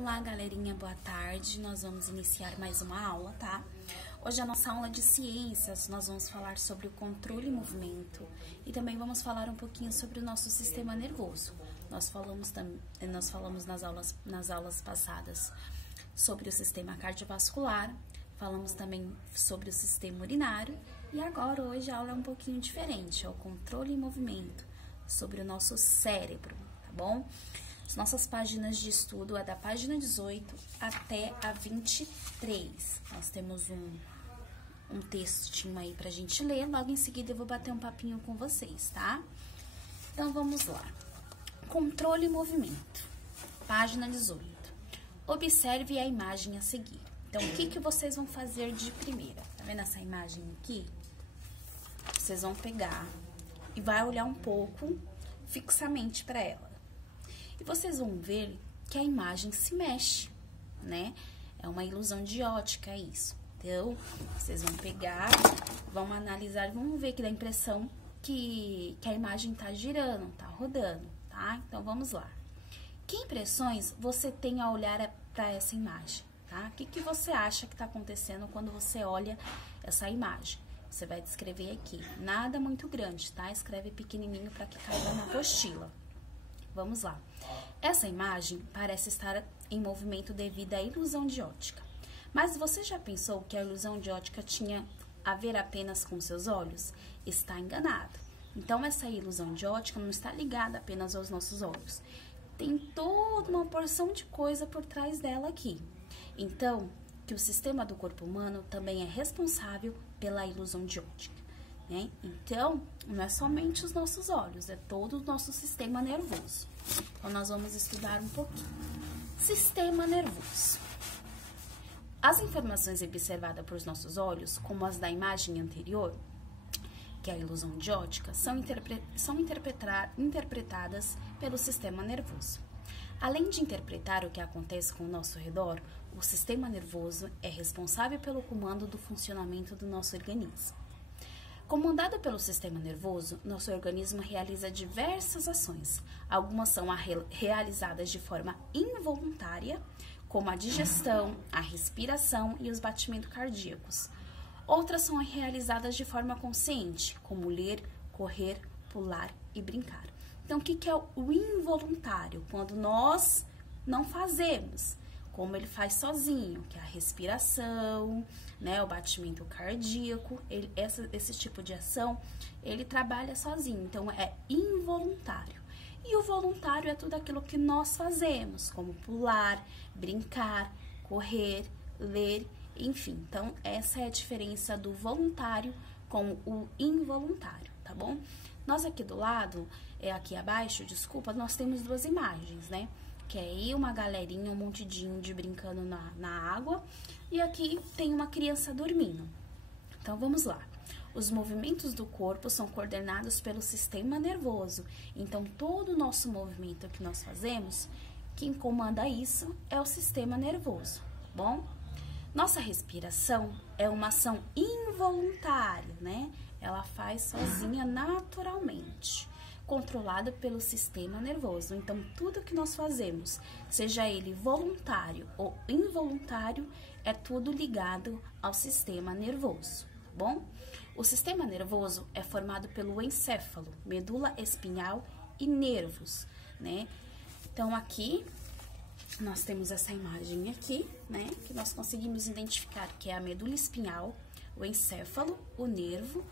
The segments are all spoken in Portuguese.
Olá, galerinha, boa tarde. Nós vamos iniciar mais uma aula, tá? Hoje a nossa aula de ciências, nós vamos falar sobre o controle e movimento e também vamos falar um pouquinho sobre o nosso sistema nervoso. Nós falamos nas aulas passadas sobre o sistema cardiovascular, falamos também sobre o sistema urinário e agora hoje a aula é um pouquinho diferente, é o controle e movimento sobre o nosso cérebro, tá bom? As nossas páginas de estudo é da página 18 até a 23. Nós temos um textinho aí pra gente ler. Logo em seguida eu vou bater um papinho com vocês, tá? Então vamos lá. Controle e movimento. Página 18. Observe a imagem a seguir. Então, o que vocês vão fazer de primeira? Tá vendo essa imagem aqui? Vocês vão pegar e vai olhar um pouco fixamente para ela. E vocês vão ver que a imagem se mexe, né? É uma ilusão de ótica isso. Então, vocês vão pegar, vão analisar, vão ver que dá a impressão que a imagem tá girando, tá rodando, tá? Então, vamos lá. Que impressões você tem ao olhar para essa imagem, tá? O que você acha que tá acontecendo quando você olha essa imagem? Você vai descrever aqui. Nada muito grande, tá? Escreve pequenininho para que caiba na apostila. Vamos lá. Essa imagem parece estar em movimento devido à ilusão de ótica. Mas você já pensou que a ilusão de ótica tinha a ver apenas com seus olhos? Está enganado. Então, essa ilusão de ótica não está ligada apenas aos nossos olhos. Tem toda uma porção de coisa por trás dela aqui. Então, que o sistema do corpo humano também é responsável pela ilusão de ótica, né? Então, não é somente os nossos olhos, é todo o nosso sistema nervoso. Então, nós vamos estudar um pouquinho. Sistema nervoso. As informações observadas por nossos olhos, como as da imagem anterior, que é a ilusão de ótica, são interpretadas pelo sistema nervoso. Além de interpretar o que acontece com o nosso redor, o sistema nervoso é responsável pelo comando do funcionamento do nosso organismo. Comandado pelo sistema nervoso, nosso organismo realiza diversas ações. Algumas são realizadas de forma involuntária, como a digestão, a respiração e os batimentos cardíacos. Outras são realizadas de forma consciente, como ler, correr, pular e brincar. Então, o que é o involuntário? Quando nós não fazemos, como ele faz sozinho, que é a respiração, né, o batimento cardíaco, esse tipo de ação, ele trabalha sozinho, então é involuntário. E o voluntário é tudo aquilo que nós fazemos, como pular, brincar, correr, ler, enfim. Então, essa é a diferença do voluntário com o involuntário, tá bom? Nós aqui do lado, aqui abaixo, desculpa, nós temos duas imagens, né? Que é aí uma galerinha, um monte de índio brincando na água. E aqui tem uma criança dormindo. Então, vamos lá. Os movimentos do corpo são coordenados pelo sistema nervoso. Então, todo o nosso movimento que nós fazemos, quem comanda isso é o sistema nervoso, tá bom? Nossa respiração é uma ação involuntária, né? Ela faz sozinha naturalmente, controlada pelo sistema nervoso. Então, tudo que nós fazemos, seja ele voluntário ou involuntário, é tudo ligado ao sistema nervoso, tá bom? O sistema nervoso é formado pelo encéfalo, medula espinhal e nervos, né? Então, aqui nós temos essa imagem aqui, né? Que nós conseguimos identificar que é a medula espinhal, o encéfalo, o nervo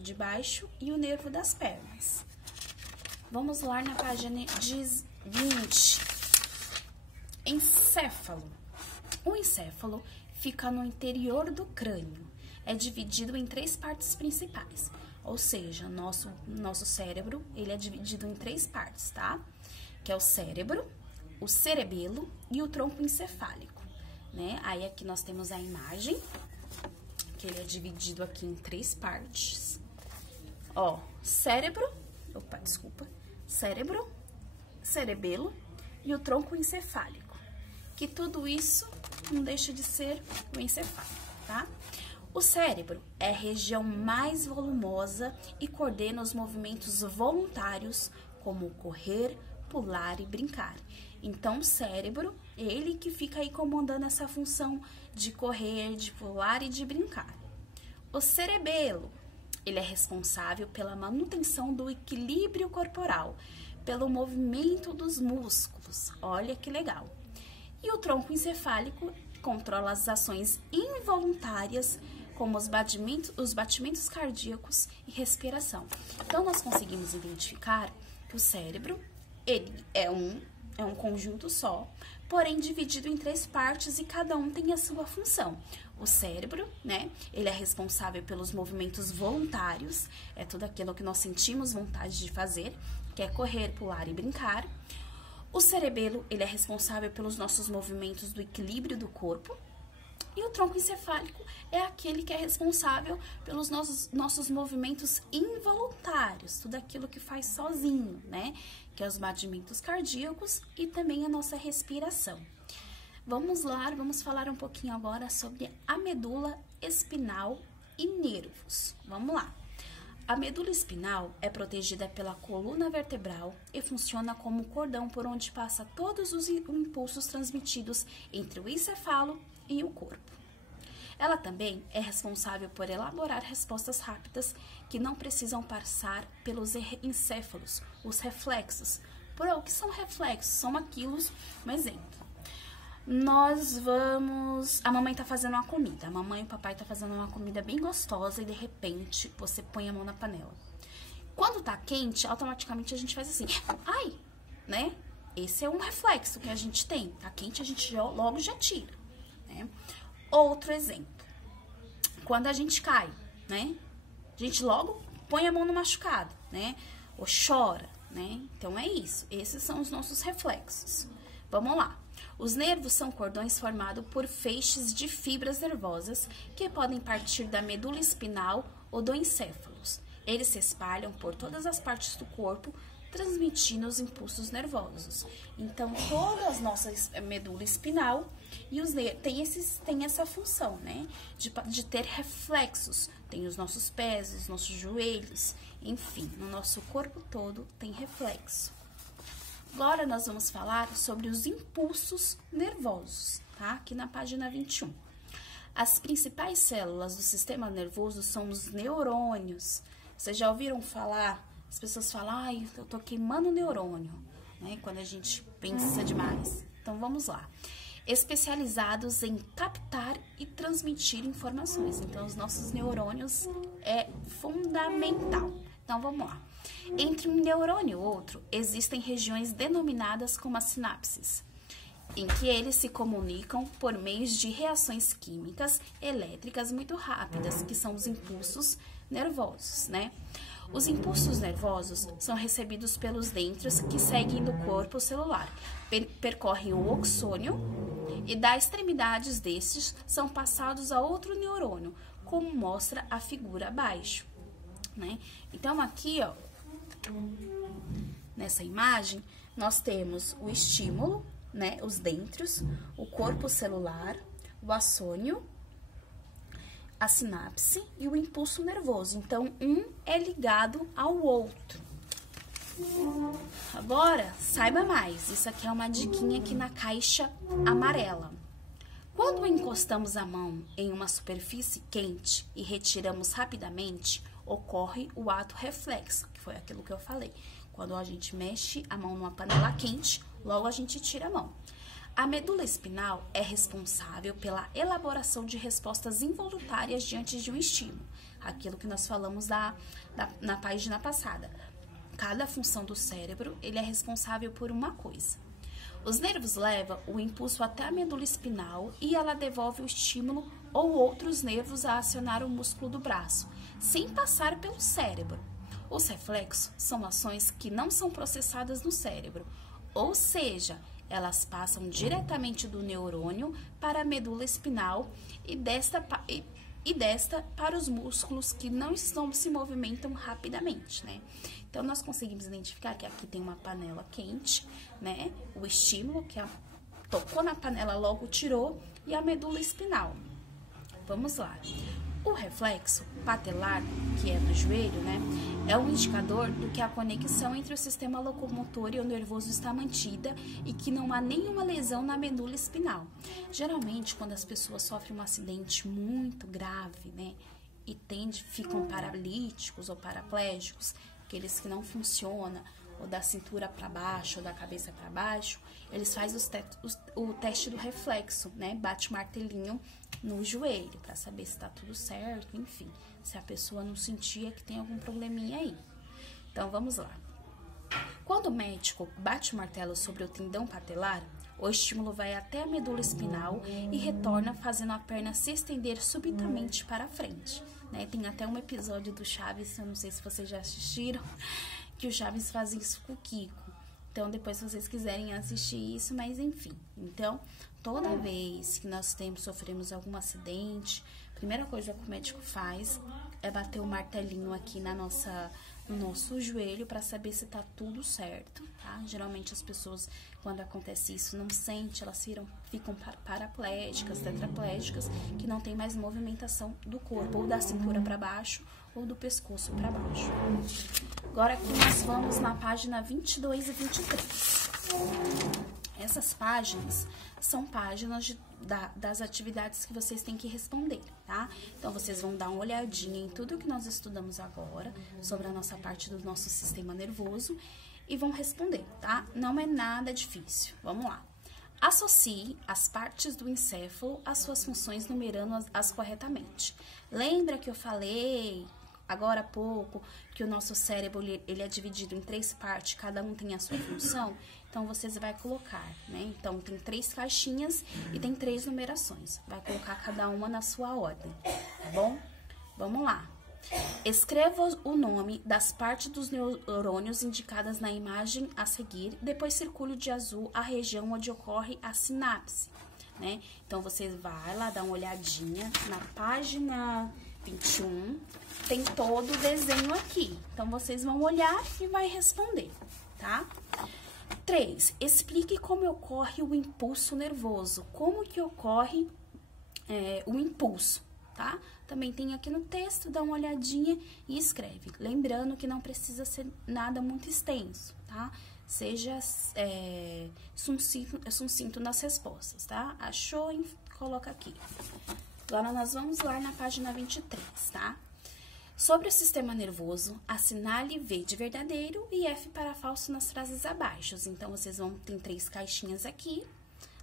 de baixo e o nervo das pernas. Vamos lá na página 20. Encéfalo. O encéfalo fica no interior do crânio. É dividido em três partes principais. Ou seja, nosso cérebro, ele é dividido em três partes, tá? Que é o cérebro, o cerebelo e o tronco encefálico, né? Aí aqui nós temos a imagem, que ele é dividido aqui em três partes. Ó, cérebro, cerebelo e o tronco encefálico. Que tudo isso não deixa de ser o encefálico, tá? O cérebro é a região mais volumosa e coordena os movimentos voluntários, como correr, pular e brincar. Então, o cérebro, ele que fica aí comandando essa função de correr, de pular e de brincar. O cerebelo, ele é responsável pela manutenção do equilíbrio corporal, pelo movimento dos músculos. Olha que legal. E o tronco encefálico controla as ações involuntárias, como os batimentos cardíacos e respiração. Então, nós conseguimos identificar que o cérebro, ele é um conjunto só, porém dividido em 3 partes e cada um tem a sua função. O cérebro, né, ele é responsável pelos movimentos voluntários, é tudo aquilo que nós sentimos vontade de fazer, que é correr, pular e brincar. O cerebelo, ele é responsável pelos nossos movimentos do equilíbrio do corpo. E o tronco encefálico é aquele que é responsável pelos nossos movimentos involuntários, tudo aquilo que faz sozinho, né? Que é os batimentos cardíacos e também a nossa respiração. Vamos lá, vamos falar um pouquinho agora sobre a medula espinal e nervos. Vamos lá. A medula espinal é protegida pela coluna vertebral e funciona como um cordão por onde passa todos os impulsos transmitidos entre o encefalo e o corpo. Ela também é responsável por elaborar respostas rápidas que não precisam passar pelos encéfalos, os reflexos. O que são reflexos? São um exemplo. A mamãe tá fazendo uma comida, a mamãe e o papai tá fazendo uma comida bem gostosa e de repente você põe a mão na panela. Quando tá quente, automaticamente a gente faz assim, ai, né? Esse é um reflexo que a gente tem, tá quente a gente logo já tira, né? Outro exemplo, quando a gente cai, né? A gente logo põe a mão no machucado, né? Ou chora, né? Então é isso, esses são os nossos reflexos. Vamos lá. Os nervos são cordões formados por feixes de fibras nervosas que podem partir da medula espinal ou do encéfalo. Eles se espalham por todas as partes do corpo, transmitindo os impulsos nervosos. Então, toda a nossa medula espinal e os nervos tem essa função, né? De ter reflexos. Tem os nossos pés, os nossos joelhos, enfim, no nosso corpo todo tem reflexo. Agora nós vamos falar sobre os impulsos nervosos, tá? Aqui na página 21. As principais células do sistema nervoso são os neurônios. Vocês já ouviram falar? As pessoas falam, ai, eu tô queimando neurônio, né? Quando a gente pensa demais. Então, vamos lá. Especializados em captar e transmitir informações. Então, os nossos neurônios é fundamental. Então, vamos lá. Entre um neurônio e outro, existem regiões denominadas como as sinapses, em que eles se comunicam por meio de reações químicas elétricas muito rápidas, que são os impulsos nervosos, né? Os impulsos nervosos são recebidos pelos dendritos que seguem do corpo celular, percorrem o axônio e das extremidades destes são passados a outro neurônio, como mostra a figura abaixo, né? Então, aqui, ó, nessa imagem, nós temos o estímulo, né, os dendritos, o corpo celular, o axônio, a sinapse e o impulso nervoso. Então, um é ligado ao outro. Agora, saiba mais. Isso aqui é uma diquinha aqui na caixa amarela. Quando encostamos a mão em uma superfície quente e retiramos rapidamente, ocorre o ato reflexo, que foi aquilo que eu falei. Quando a gente mexe a mão numa panela quente, logo a gente tira a mão. A medula espinal é responsável pela elaboração de respostas involuntárias diante de um estímulo. Aquilo que nós falamos na página passada. Cada função do cérebro, ele é responsável por uma coisa. Os nervos levam o impulso até a medula espinal e ela devolve o estímulo ou outros nervos a acionar o músculo do braço, sem passar pelo cérebro. Os reflexos são ações que não são processadas no cérebro, ou seja, elas passam diretamente do neurônio para a medula espinal e desta para os músculos que não se movimentam rapidamente, né? Então, nós conseguimos identificar que aqui tem uma panela quente, né? O estímulo, que tocou na panela, logo tirou, e a medula espinal. Vamos lá. O reflexo patelar, que é do joelho, né, é um indicador do que a conexão entre o sistema locomotor e o nervoso está mantida e que não há nenhuma lesão na medula espinhal. Geralmente, quando as pessoas sofrem um acidente muito grave, né, e ficam paralíticos ou paraplégicos, aqueles que não funcionam, ou da cintura para baixo, ou da cabeça para baixo, eles fazem o teste do reflexo, né? Bate o martelinho no joelho para saber se tá tudo certo, enfim. Se a pessoa não sentia que tem algum probleminha aí. Então, vamos lá. Quando o médico bate o martelo sobre o tendão patelar, o estímulo vai até a medula espinal e retorna fazendo a perna se estender subitamente para a frente, né? Tem até um episódio do Chaves, eu não sei se vocês já assistiram, que o Chaves faz isso com o Kiko. Então, depois, se vocês quiserem assistir isso, mas enfim. Então, toda vez que nós sofremos algum acidente, a primeira coisa que o médico faz é bater o martelinho aqui no nosso joelho para saber se tá tudo certo, tá? Geralmente as pessoas, quando acontece isso, não sentem, elas ficam paraplégicas, tetraplégicas, que não tem mais movimentação do corpo, ou da cintura para baixo, ou do pescoço para baixo. Agora aqui nós vamos na página 22 e 23. Essas páginas são páginas das atividades que vocês têm que responder, tá? Então, vocês vão dar uma olhadinha em tudo que nós estudamos agora, sobre a nossa parte do nosso sistema nervoso, e vão responder, tá? Não é nada difícil. Vamos lá. Associe as partes do encéfalo às suas funções, numerando-as corretamente. Lembra que eu falei agora há pouco que o nosso cérebro ele é dividido em 3 partes, cada um tem a sua função? Então, vocês vai colocar, né? Então, tem 3 caixinhas e tem 3 numerações. Vai colocar cada uma na sua ordem, tá bom? Vamos lá. Escreva o nome das partes dos neurônios indicadas na imagem a seguir, depois circule de azul a região onde ocorre a sinapse, né? Então, vocês vai lá dar uma olhadinha na página 21, tem todo o desenho aqui. Então, vocês vão olhar e vai responder, tá? 3. Explique como ocorre o impulso nervoso. Como que ocorre o impulso, tá? Também tem aqui no texto, dá uma olhadinha e escreve. Lembrando que não precisa ser nada muito extenso, tá? Seja sucinto nas respostas, tá? Achou? Coloca aqui. Agora, nós vamos lá na página 23, tá? Sobre o sistema nervoso, assinale V de verdadeiro e F para falso nas frases abaixo. Então, vocês vão ter 3 caixinhas aqui,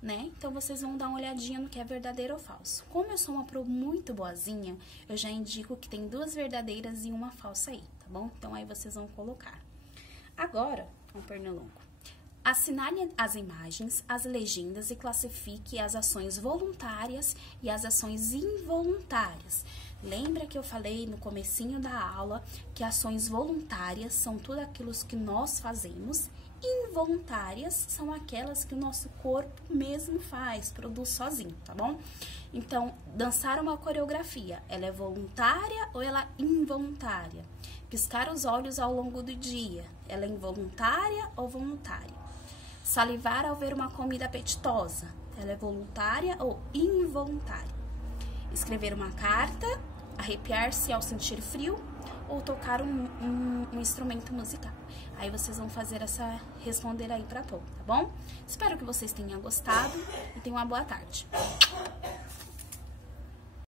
né? Então, vocês vão dar uma olhadinha no que é verdadeiro ou falso. Como eu sou uma pro muito boazinha, eu já indico que tem 2 verdadeiras e uma falsa aí, tá bom? Então, aí vocês vão colocar. Agora, um pernilongo. Assinale as imagens, as legendas e classifique as ações voluntárias e as ações involuntárias. Lembra que eu falei no comecinho da aula que ações voluntárias são tudo aquilo que nós fazemos, involuntárias são aquelas que o nosso corpo mesmo faz, produz sozinho, tá bom? Então, dançar uma coreografia, ela é voluntária ou ela é involuntária? Piscar os olhos ao longo do dia, ela é involuntária ou voluntária? Salivar ao ver uma comida apetitosa, ela é voluntária ou involuntária? Escrever uma carta, arrepiar-se ao sentir frio ou tocar um instrumento musical. Aí vocês vão responder aí pra todos, tá bom? Espero que vocês tenham gostado e tenham uma boa tarde.